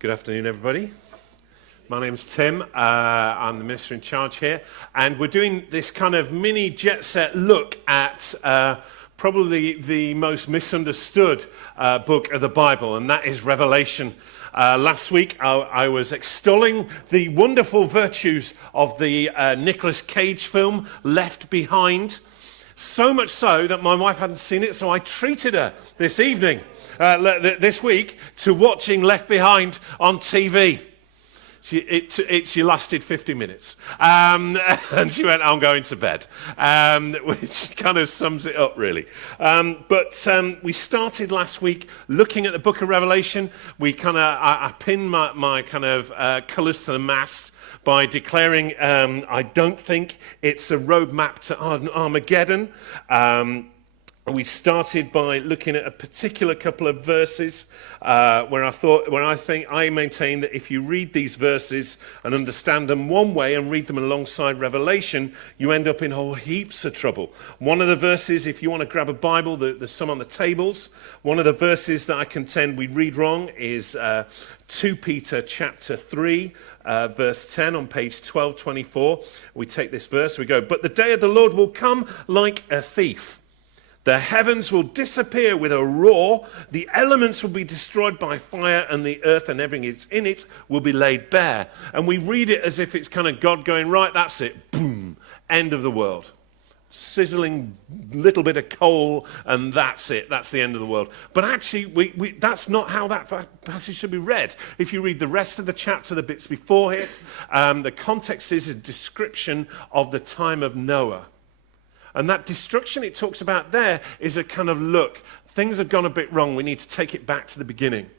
Good afternoon, everybody. My name's Tim. I'm the minister in charge here, and we're doing this kind of mini jet set look at probably the most misunderstood book of the Bible, and that is Revelation. Last week, I was extolling the wonderful virtues of the Nicolas Cage film, Left Behind. So much so that my wife hadn't seen it, so I treated her this this week, to watching Left Behind on TV. She lasted 50 minutes, and she went, "I'm going to bed," which kind of sums it up, really. But we started last week looking at the book of Revelation. I pinned my kind of colours to the mast by declaring I don't think it's a roadmap to Armageddon. We started by looking at a particular couple of verses where I maintain that if you read these verses and understand them one way and read them alongside Revelation, you end up in whole heaps of trouble. One of the verses, if you want to grab a Bible, there's some on the tables. One of the verses that I contend we read wrong is 2 Peter chapter 3, verse 10 on page 1224. We take this verse, we go, "But the day of the Lord will come like a thief. The heavens will disappear with a roar, the elements will be destroyed by fire, and the earth and everything that's in it will be laid bare." And we read it as if it's kind of God going, right, that's it, boom, end of the world. Sizzling little bit of coal, and that's it, that's the end of the world. But actually, that's not how that passage should be read. If you read the rest of the chapter, the bits before it, the context is a description of the time of Noah. And that destruction it talks about there is a kind of, look, things have gone a bit wrong, we need to take it back to the beginning.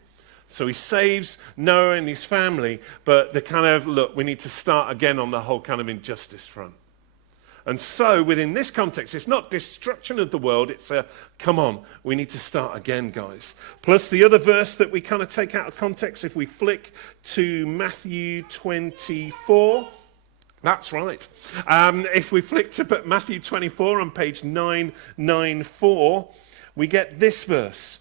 So he saves Noah and his family, but the kind of, look, we need to start again on the whole kind of injustice front. And so within this context, it's not destruction of the world, it's a, come on, we need to start again, guys. Plus the other verse that we kind of take out of context, if we flick to Matthew 24, that's right. If we flick to Matthew 24 on page 994, we get this verse.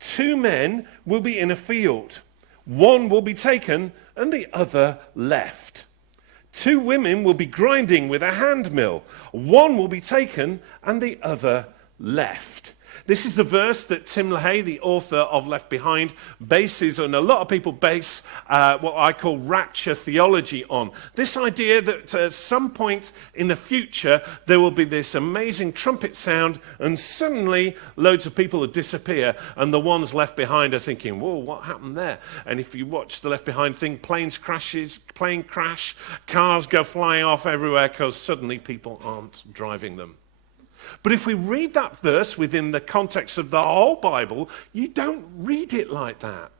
2 men will be in a field. One will be taken and the other left. 2 women will be grinding with a hand mill. One will be taken and the other left. This is the verse that Tim LaHaye, the author of Left Behind, bases, and a lot of people base what I call rapture theology on. This idea that at some point in the future, there will be this amazing trumpet sound, and suddenly loads of people will disappear, and the ones left behind are thinking, whoa, what happened there? And if you watch the Left Behind thing, plane crash, cars go flying off everywhere because suddenly people aren't driving them. But if we read that verse within the context of the whole Bible, you don't read it like that.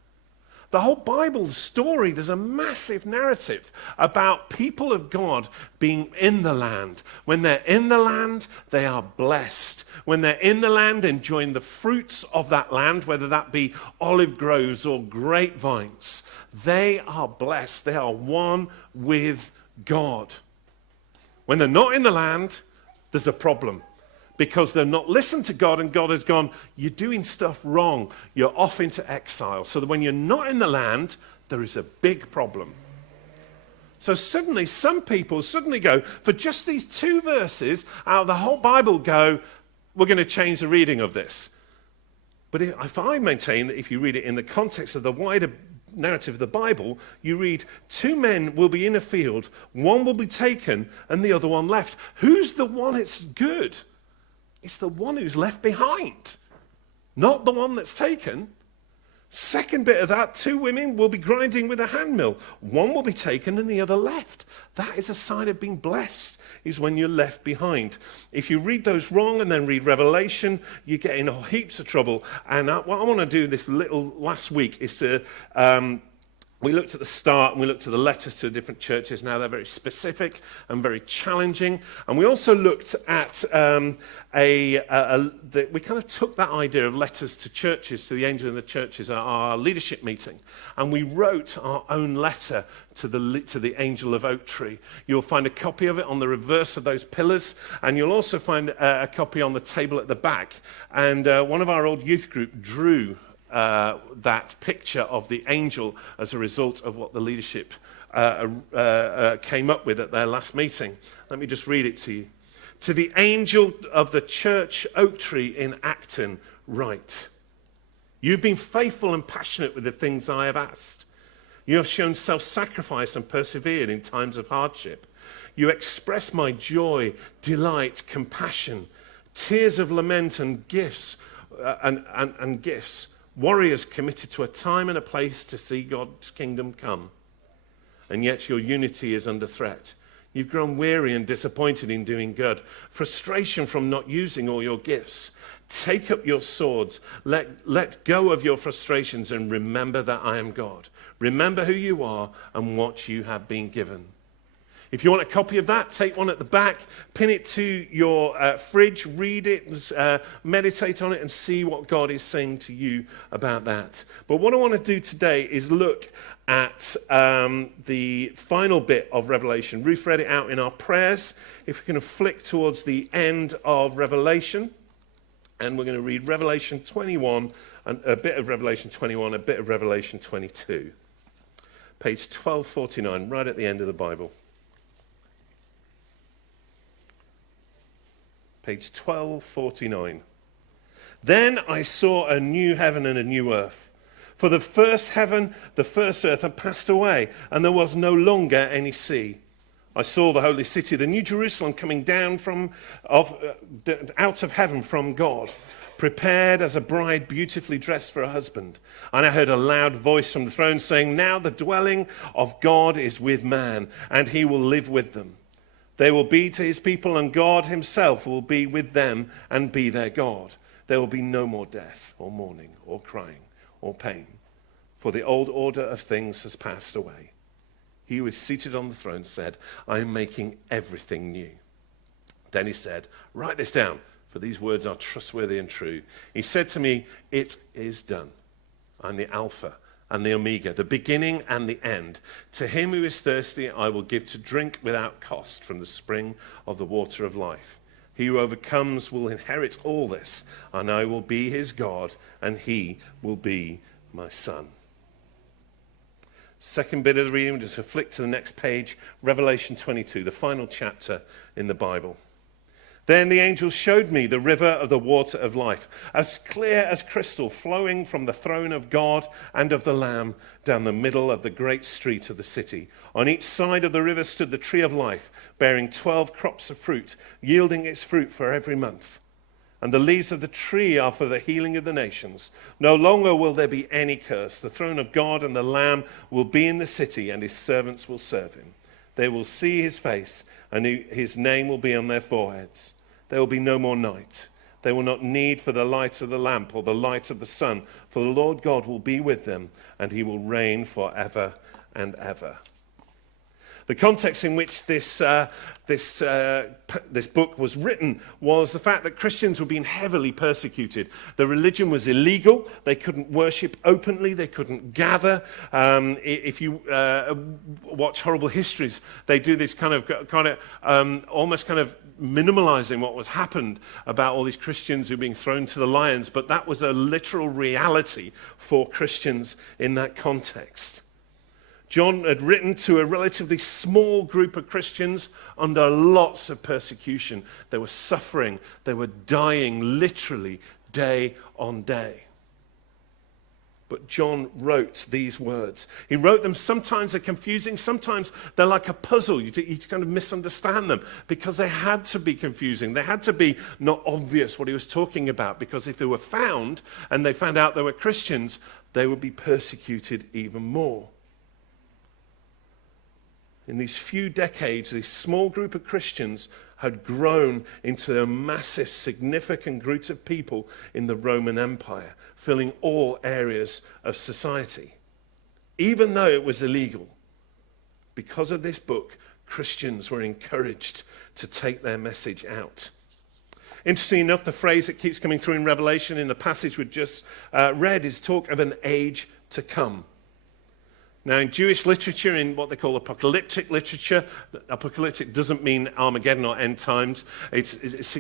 The whole Bible story, there's a massive narrative about people of God being in the land. When they're in the land, they are blessed. When they're in the land, enjoying the fruits of that land, whether that be olive groves or grapevines, they are blessed. They are one with God. When they're not in the land, there's a problem. Because they're not listened to God, and God has gone, you're doing stuff wrong. You're off into exile. So that when you're not in the land, there is a big problem. So suddenly, some people go, for just these 2 verses out of the whole Bible, go, we're going to change the reading of this. But if I maintain that if you read it in the context of the wider narrative of the Bible, you read 2 men will be in a field, one will be taken, and the other one left. Who's the one that's good? It's the one who's left behind, not the one that's taken. Second bit of that, 2 women will be grinding with a hand mill. One will be taken and the other left. That is a sign of being blessed, is when you're left behind. If you read those wrong and then read Revelation, you get in heaps of trouble. And what I want to do this little last week is to... we looked at the start and we looked at the letters to different churches. Now they're very specific and very challenging. And we also looked at we kind of took that idea of letters to churches, to the angel in the churches at our leadership meeting. And we wrote our own letter to the angel of Oak Tree. You'll find a copy of it on the reverse of those pillars. And you'll also find a copy on the table at the back. And one of our old youth group, Drew, that picture of the angel as a result of what the leadership came up with at their last meeting. Let me just read it to you. To the angel of the church oak tree in Acton, write, you've been faithful and passionate with the things I have asked. You have shown self-sacrifice and persevered in times of hardship. You express my joy, delight, compassion, tears of lament and gifts, and gifts. Warriors committed to a time and a place to see God's kingdom come. And yet your unity is under threat. You've grown weary and disappointed in doing good. Frustration from not using all your gifts. Take up your swords. Let go of your frustrations and remember that I am God. Remember who you are and what you have been given. If you want a copy of that, take one at the back, pin it to your fridge, read it, meditate on it, and see what God is saying to you about that. But what I want to do today is look at the final bit of Revelation. Ruth read it out in our prayers. If we can flick towards the end of Revelation, and we're going to read Revelation 21, and a bit of Revelation 21, a bit of Revelation 22. Page 1249, right at the end of the Bible. Page 1249. Then I saw a new heaven and a new earth. For the first heaven, the first earth had passed away, and there was no longer any sea. I saw the holy city, the new Jerusalem, coming down out of heaven from God, prepared as a bride beautifully dressed for her husband. And I heard a loud voice from the throne saying, now the dwelling of God is with man, and he will live with them. They will be to his people, and God himself will be with them and be their God. There will be no more death, or mourning, or crying, or pain, for the old order of things has passed away. He who is seated on the throne said, I am making everything new. Then he said, write this down, for these words are trustworthy and true. He said to me, it is done. I'm the Alpha and the Omega, the beginning and the end. To him who is thirsty, I will give to drink without cost from the spring of the water of life. He who overcomes will inherit all this, and I will be his God, and he will be my son. Second bit of the reading, just flick to the next page, Revelation 22, the final chapter in the Bible. Then the angel showed me the river of the water of life, as clear as crystal, flowing from the throne of God and of the Lamb down the middle of the great street of the city. On each side of the river stood the tree of life, bearing 12 crops of fruit, yielding its fruit for every month. And the leaves of the tree are for the healing of the nations. No longer will there be any curse. The throne of God and the Lamb will be in the city, and his servants will serve him. They will see his face, and his name will be on their foreheads. There will be no more night. They will not need for the light of the lamp or the light of the sun, for the Lord God will be with them, and he will reign forever and ever. The context in which this book was written was the fact that Christians were being heavily persecuted. The religion was illegal. They couldn't worship openly. They couldn't gather. If you watch horrible histories, they do this almost minimalizing what was happened about all these Christians who were being thrown to the lions. But that was a literal reality for Christians in that context. John had written to a relatively small group of Christians under lots of persecution. They were suffering. They were dying literally day on day. But John wrote these words. He wrote them. Sometimes they're confusing. Sometimes they're like a puzzle. You kind of misunderstand them because they had to be confusing. They had to be not obvious what he was talking about, because if they were found and they found out they were Christians, they would be persecuted even more. In these few decades, this small group of Christians had grown into a massive, significant group of people in the Roman Empire, filling all areas of society. Even though it was illegal, because of this book, Christians were encouraged to take their message out. Interesting enough, the phrase that keeps coming through in Revelation in the passage we just read is talk of an age to come. Now, in Jewish literature, in what they call apocalyptic literature, apocalyptic doesn't mean Armageddon or end times. It's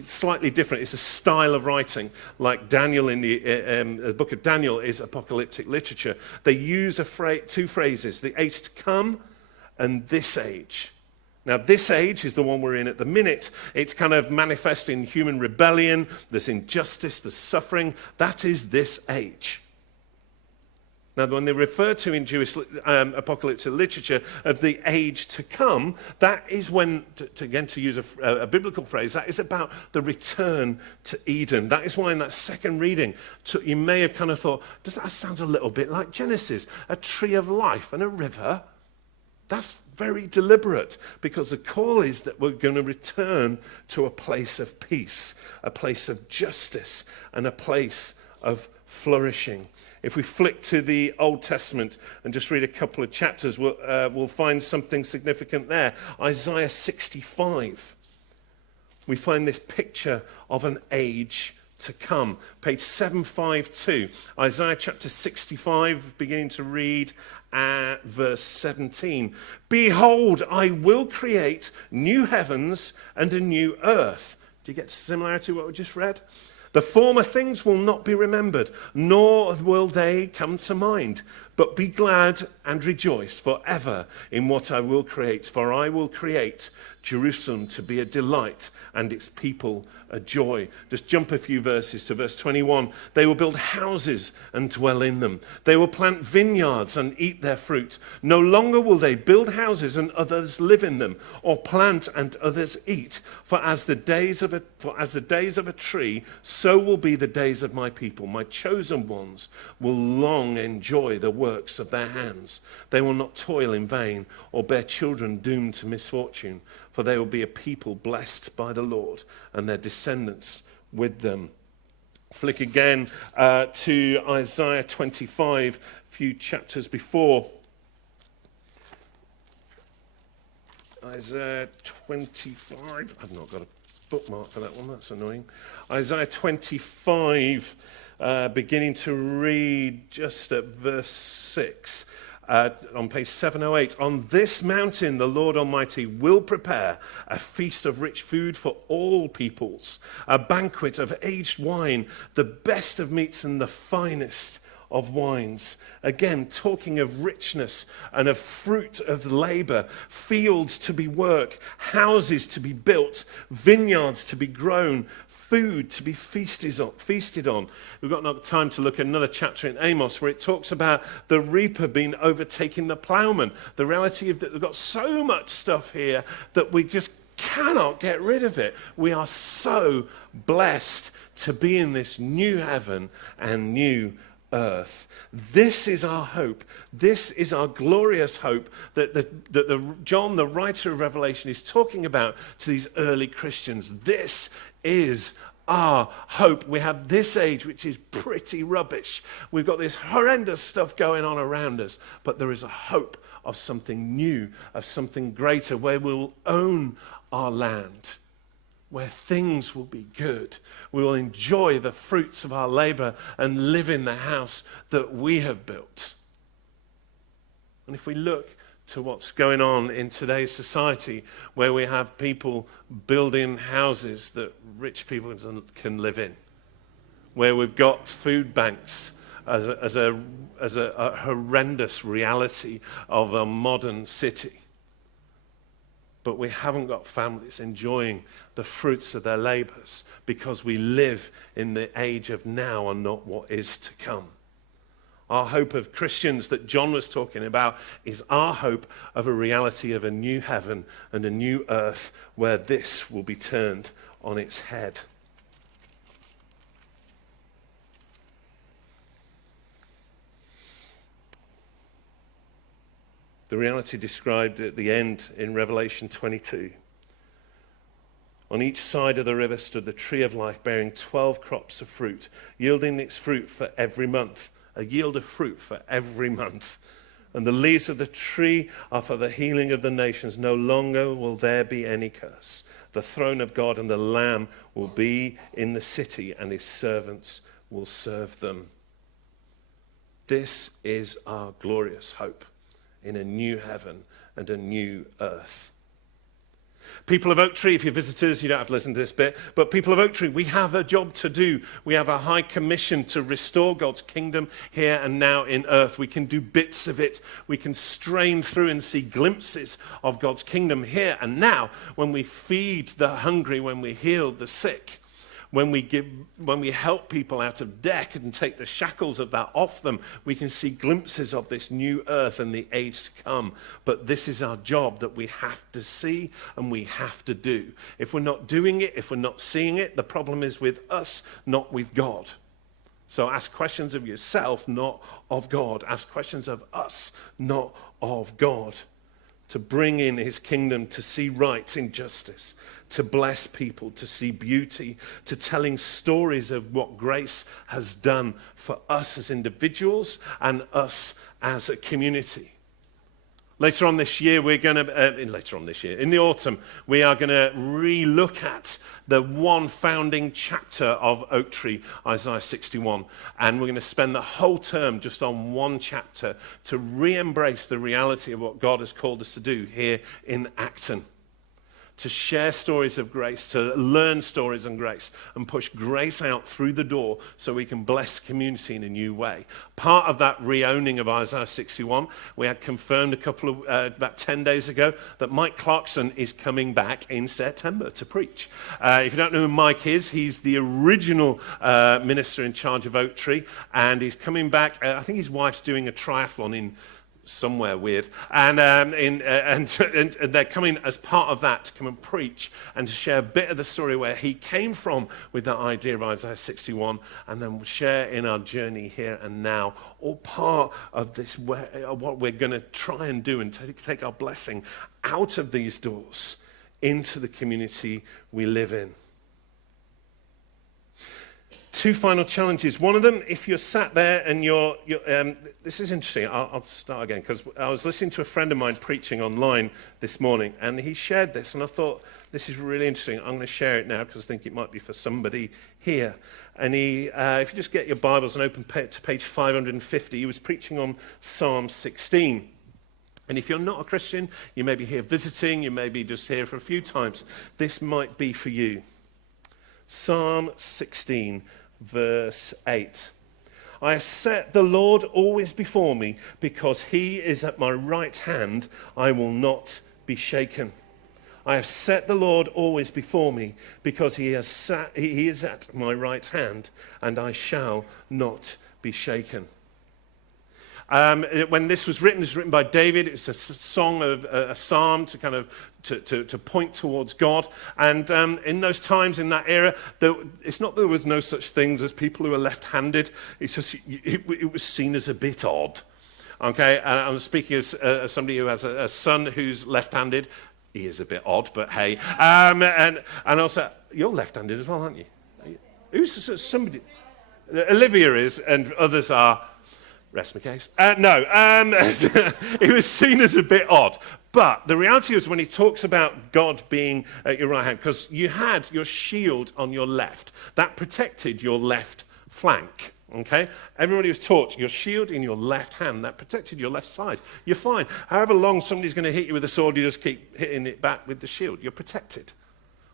slightly different. It's a style of writing, like Daniel in the book of Daniel is apocalyptic literature. They use two phrases, the age to come and this age. Now, this age is the one we're in at the minute. It's kind of manifesting human rebellion. There's injustice, there's suffering. That is this age. Now, when they refer to in Jewish apocalyptic literature of the age to come, that is when, to use a biblical phrase, that is about the return to Eden. That is why in that second reading, you may have kind of thought, does that sound a little bit like Genesis? A tree of life and a river? That's very deliberate, because the call is that we're going to return to a place of peace, a place of justice, and a place of flourishing. If we flick to the Old Testament and just read a couple of chapters, we'll find something significant there. Isaiah 65. We find this picture of an age to come. Page 752. Isaiah chapter 65, beginning to read at verse 17. Behold, I will create new heavens and a new earth. Do you get similarity to what we just read? The former things will not be remembered, nor will they come to mind. But be glad and rejoice forever in what I will create. For I will create Jerusalem to be a delight and its people a joy. Just jump a few verses to verse 21. They will build houses and dwell in them. They will plant vineyards and eat their fruit. No longer will they build houses and others live in them, or plant and others eat. For as the days of a tree, so will be the days of my people. My chosen ones will long enjoy the works of their hands. They will not toil in vain or bear children doomed to misfortune, for they will be a people blessed by the Lord, and their descendants with them. Flick again to Isaiah 25, a few chapters before. Isaiah 25. I've not got a bookmark for that one. That's annoying. Isaiah 25, beginning to read just at verse 6. On page 708, on this mountain the Lord Almighty will prepare a feast of rich food for all peoples, a banquet of aged wine, the best of meats and the finest of wines. Again, talking of richness and of fruit of labor, fields to be worked, houses to be built, vineyards to be grown, food to be feasted on. We've got enough time to look at another chapter in Amos where it talks about the reaper being overtaking the plowman. The reality of that we've got so much stuff here that we just cannot get rid of it. We are so blessed to be in this new heaven and new earth. This is our hope. This is our glorious hope that John, the writer of Revelation, is talking about to these early Christians. This is our hope. We have this age, which is pretty rubbish. We've got this horrendous stuff going on around us, but there is a hope of something new, of something greater, where we'll own our land, where things will be good. We will enjoy the fruits of our labor and live in the house that we have built. And if we look to what's going on in today's society, where we have people building houses that rich people can live in, where we've got food banks as a horrendous reality of a modern city, but we haven't got families enjoying the fruits of their labors because we live in the age of now and not what is to come. Our hope of Christians that John was talking about is our hope of a reality of a new heaven and a new earth where this will be turned on its head. The reality described at the end in Revelation 22. On each side of the river stood the tree of life, bearing 12 crops of fruit, yielding its fruit for every month. A yield of fruit for every month. And the leaves of the tree are for the healing of the nations. No longer will there be any curse. The throne of God and the Lamb will be in the city, and his servants will serve them. This is our glorious hope. in a new heaven and a new earth. People of Oak Tree, if you're visitors, you don't have to listen to this bit, but people of Oak Tree, we have a job to do. We have a high commission to restore God's kingdom here and now in earth. We can do bits of it. We can strain through and see glimpses of God's kingdom here and now when we feed the hungry, when we heal the sick. When we help people out of debt and take the shackles of that off them, we can see glimpses of this new earth and the age to come. But this is our job that we have to see and we have to do. If we're not doing it, if we're not seeing it, the problem is with us, not with God. So ask questions of yourself, not of God. Ask questions of us, not of God. To bring in his kingdom, to see rights in justice, to bless people, to see beauty, to telling stories of what grace has done for us as individuals and us as a community. Later on this year, in the autumn, we are going to re-look at the one founding chapter of Oak Tree, Isaiah 61. And we're going to spend the whole term just on one chapter to re-embrace the reality of what God has called us to do here in Acton. To share stories of grace, to learn stories on grace, and push grace out through the door so we can bless community in a new way. Part of that re-owning of Isaiah 61, we had confirmed about 10 days ago that Mike Clarkson is coming back in September to preach. If you don't know who Mike is, he's the original minister in charge of Oak Tree, and he's coming back. I think his wife's doing a triathlon in somewhere weird, and they're coming as part of that to come and preach and to share a bit of the story where he came from with that idea of Isaiah 61, and then we'll share in our journey here and now, all part of this, what we're going to try and do and take our blessing out of these doors into the community we live in. Two final challenges. One of them, if you're sat there and this is interesting. I'll start again because I was listening to a friend of mine preaching online this morning, and he shared this, and I thought, this is really interesting. I'm going to share it now because I think it might be for somebody here. And if you just get your Bibles and open to page 550, he was preaching on Psalm 16. And if you're not a Christian, you may be here visiting, you may be just here for a few times, this might be for you. Psalm 16, verse 8. I have set the Lord always before me, because he is at my right hand, I will not be shaken. I have set the Lord always before me, because he is at my right hand, and I shall not be shaken. When this was written, it was written by David. It's a song of a psalm to kind of to point towards God. And in those times, in that era, it's not that there was no such things as people who are left-handed. It's just it was seen as a bit odd. Okay, and I'm speaking as somebody who has a son who's left-handed. He is a bit odd, but hey. And also, you're left-handed as well, aren't you? Who's somebody? Olivia is, and others are. Rest my case. It was seen as a bit odd. But the reality is when he talks about God being at your right hand, because you had your shield on your left, that protected your left flank. Okay? Everybody was taught your shield in your left hand, that protected your left side. You're fine. However long somebody's going to hit you with a sword, you just keep hitting it back with the shield. You're protected.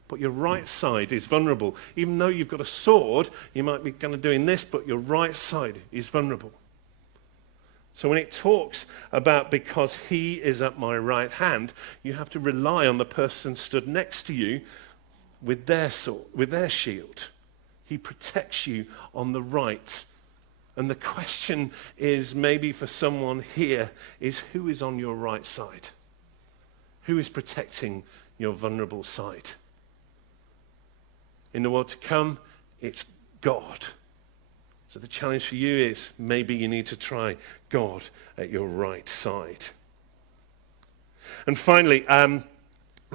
But your right side is vulnerable. Even though you've got a sword, you might be kind of doing this, but your right side is vulnerable. So when it talks about because he is at my right hand, you have to rely on the person stood next to you with their sword, with their shield. He protects you on the right. And the question is, maybe for someone here, is who is on your right side? Who is protecting your vulnerable side? In the world to come, it's God. So the challenge for you is maybe you need to try God at your right side. And finally,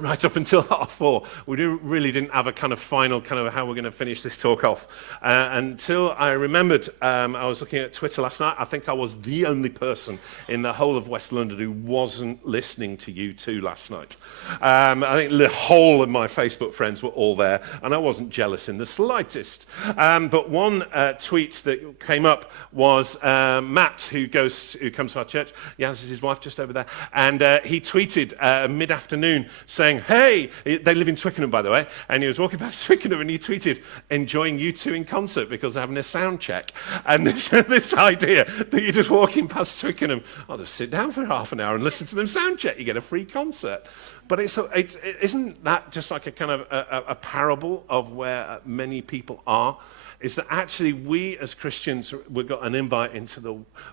right up until 4:30. We really didn't have a kind of final kind of how we're going to finish this talk off. Until I remembered, I was looking at Twitter last night. I think I was the only person in the whole of West London who wasn't listening to U2 last night. I think the whole of my Facebook friends were all there, and I wasn't jealous in the slightest. But one tweet that came up was Matt, who comes to our church. Yaz is his wife, just over there. And he tweeted mid-afternoon saying, hey, they live in Twickenham, by the way, and he was walking past Twickenham and he tweeted, enjoying U2 in concert because they're having a sound check. And this idea that you're just walking past Twickenham, I'll just sit down for half an hour and listen to them sound check. You get a free concert. But isn't that just like a kind of a parable of where many people are? Is that actually we as Christians, we've got an invite into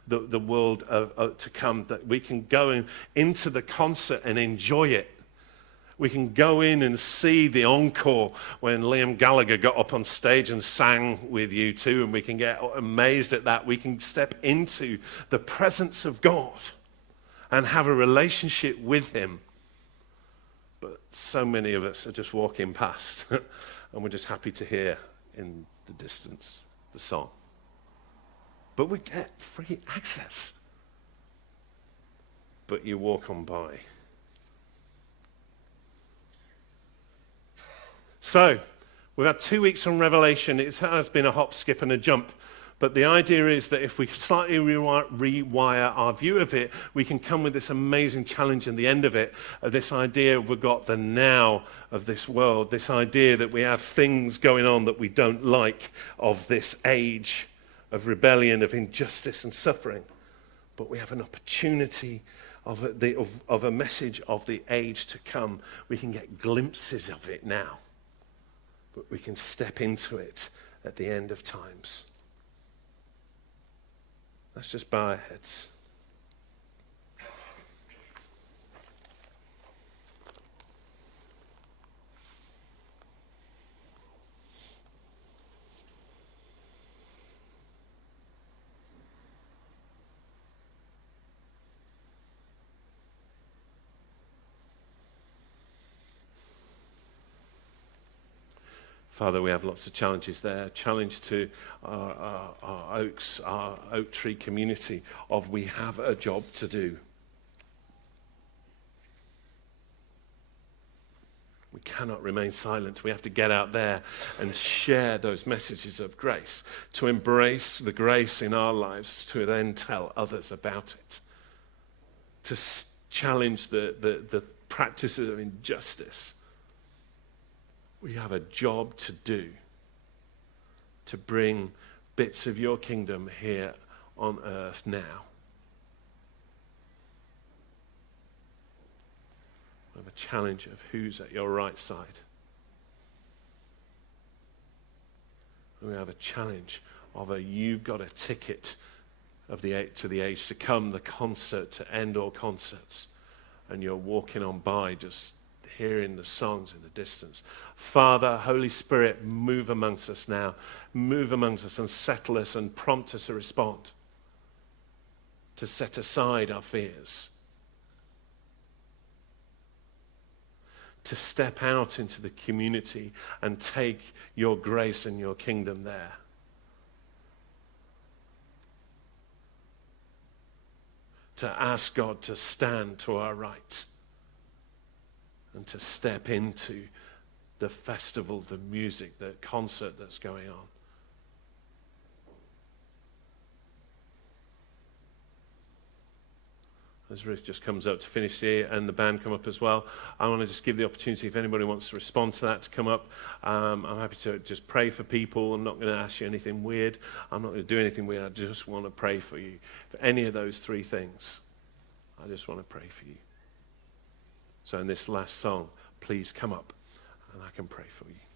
the world to come, that we can go into the concert and enjoy it. We can go in and see the encore when Liam Gallagher got up on stage and sang with U2, and we can get amazed at that. We can step into the presence of God and have a relationship with him. But so many of us are just walking past and we're just happy to hear in the distance the song. But we get free access. But you walk on by. So, we've had 2 weeks on Revelation. It has been a hop, skip, and a jump. But the idea is that if we slightly rewire our view of it, we can come with this amazing challenge in the end of it, this idea we've got the now of this world, this idea that we have things going on that we don't like of this age of rebellion, of injustice and suffering. But we have an opportunity of a message of the age to come. We can get glimpses of it now. But we can step into it at the end of times. Let's just bow our heads. Father, we have lots of challenges there. Challenge to our oak tree community of we have a job to do. We cannot remain silent. We have to get out there and share those messages of grace, to embrace the grace in our lives, to then tell others about it, to challenge the practices of injustice. We have a job to do to bring bits of your kingdom here on earth now. We have a challenge of who's at your right side. We have a challenge of you've got a ticket of to the age to come, the concert to end all concerts, and you're walking on by just hearing the songs in the distance. Father, Holy Spirit, move amongst us now. Move amongst us and settle us and prompt us to respond, to set aside our fears, to step out into the community and take your grace and your kingdom there. To ask God to stand to our right and to step into the festival, the music, the concert that's going on. As Ruth just comes up to finish here and the band come up as well, I want to just give the opportunity if anybody wants to respond to that to come up. I'm happy to just pray for people. I'm not going to ask you anything weird. I'm not going to do anything weird. I just want to pray for you. For any of those three things, I just want to pray for you. So in this last song, please come up and I can pray for you.